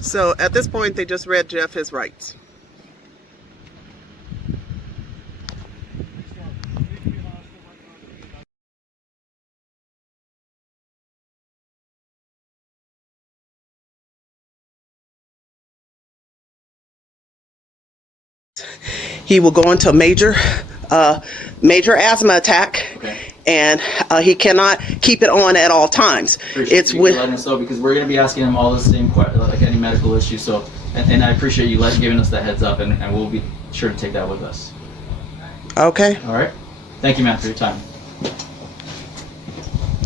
So at this point, they just read Jeff his rights. He will go into a major asthma attack. Okay. And he cannot keep it on at all times. Appreciate It's you with letting us know, because we're going to be asking him all the same questions, like any medical issue. So, and I appreciate you giving us that heads up, and we'll be sure to take that with us. Okay. All right. Thank you, ma'am, for your time.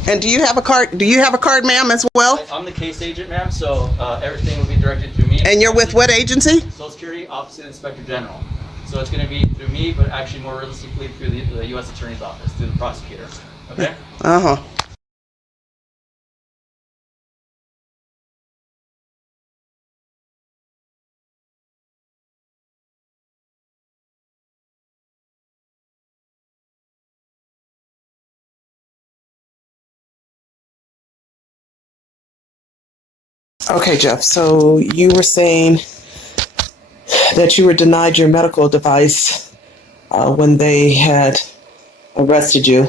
And do you have a card? Do you have a card, ma'am, as well? I'm the case agent, ma'am. So everything will be directed through me. And you're with what agency? Social Security Office of the Inspector General. So it's going to be through me, but actually more realistically through the U.S. Attorney's Office, through the prosecutor. Okay? Uh-huh. Okay, Jeff, so you were saying that you were denied your medical device when they had arrested you.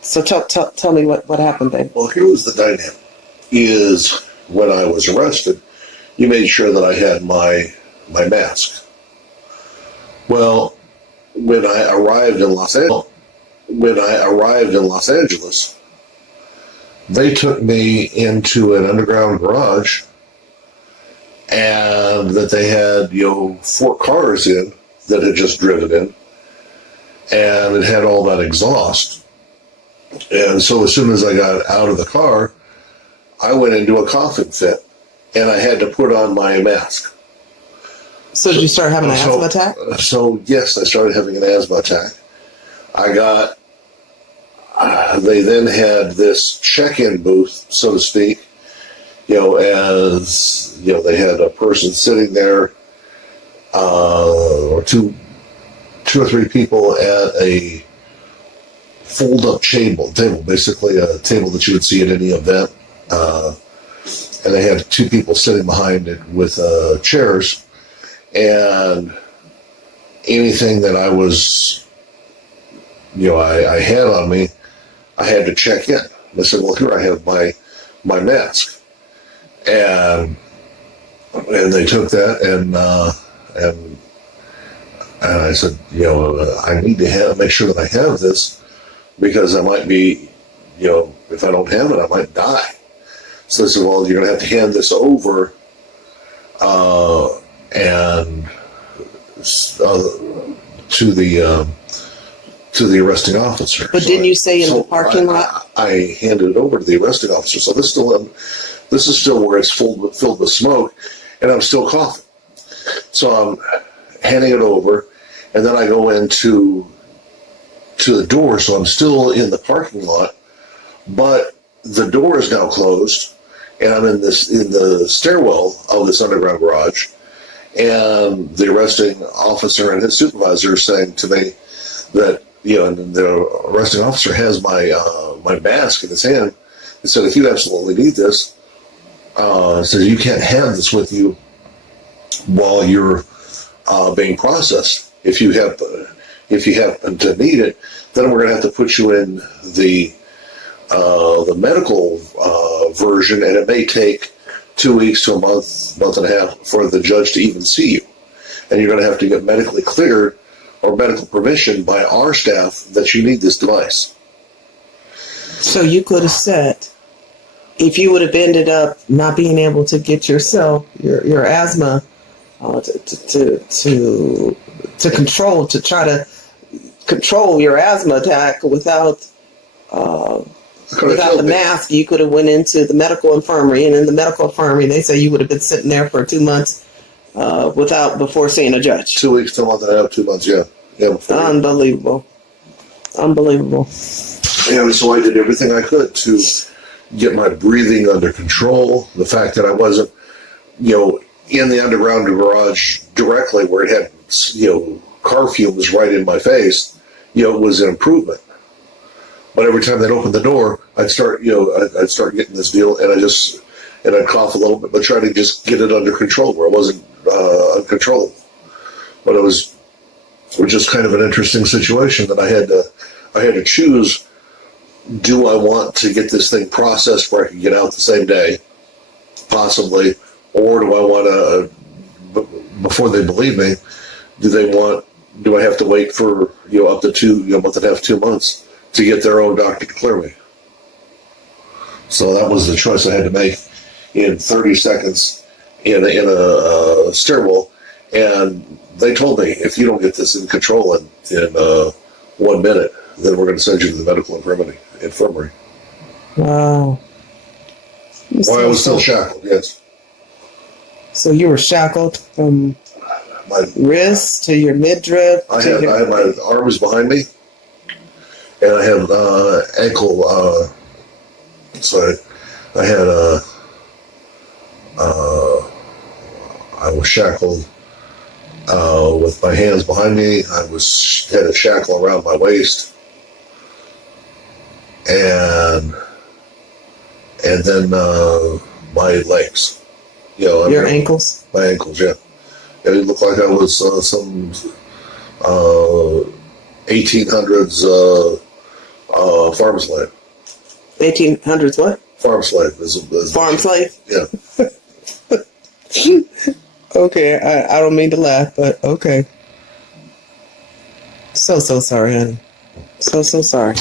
So tell me what happened then. Well, here was the dynamic. Is when I was arrested, you made sure that I had my mask. Well, when I arrived in Los Angeles, they took me into an underground garage, and that they had 4 cars in that had just driven in, and it had all that exhaust. And so as soon as I got out of the car, I went into a coughing fit, and I had to put on my mask. So did you start having an asthma attack? So yes, I started having an asthma attack. They then had this check-in booth, so to speak, as they had a person sitting there, or two or three people at a fold-up table, basically a table that you would see at any event, and they had 2 people sitting behind it with chairs, and anything that I was, I had on me, I had to check in. I said, well, here I have my mask. And they took that, and I said, I need to make sure that I have this, because I might be, if I don't have it, I might die. So they said, well, you're going to have to hand this over, and to the arresting officer. But didn't you say in the parking lot? I handed it over to the arresting officer. So this is still where it's filled with smoke, and I'm still coughing. So I'm handing it over, and then I go into the door. So I'm still in the parking lot, but the door is now closed, and I'm in the stairwell of this underground garage, and the arresting officer and his supervisor are saying to me that, and the arresting officer has my mask in his hand, and said, if you absolutely need this, says you can't have this with you while you're being processed. If you happen to need it, then we're going to have to put you in the medical version, and it may take 2 weeks to a month and a half for the judge to even see you, and you're going to have to get medically cleared or medical permission by our staff that you need this device. So you could have said, if you would have ended up not being able to get your asthma to try to control your asthma attack without the mask, you could have went into the medical infirmary, and in the medical infirmary they say you would have been sitting there for 2 months before seeing a judge. 2 weeks to a month and a half, 2 months, yeah. Unbelievable. And so I did everything I could to get my breathing under control. The fact that I wasn't, in the underground garage directly where it had, car fumes right in my face, was an improvement. But every time they'd open the door, I'd start getting this deal, and and I'd cough a little bit, but try to just get it under control where it wasn't uncontrollable. But it was just kind of an interesting situation that I had to choose. Do I want to get this thing processed where I can get out the same day, possibly, or do I want to, before they believe me, do I have to wait for, up to a month and a half, 2 months to get their own doctor to clear me? So that was the choice I had to make in 30 seconds in a stairwell. And they told me, if you don't get this in control in 1 minute, then we're going to send you to the medical infirmary. Wow. While I was still shackled, yes. So you were shackled from My wrist to your midriff? I had my arms behind me, and I had ankle. So I had I was shackled with my hands behind me. I had a shackle around my waist, and then my legs. Your ankles? My ankles, yeah. It looked like I was some 1800s farm slave. 1800s what? Farm slave. Farm slave? Yeah. Okay, I don't mean to laugh, but okay. So sorry, honey. So sorry.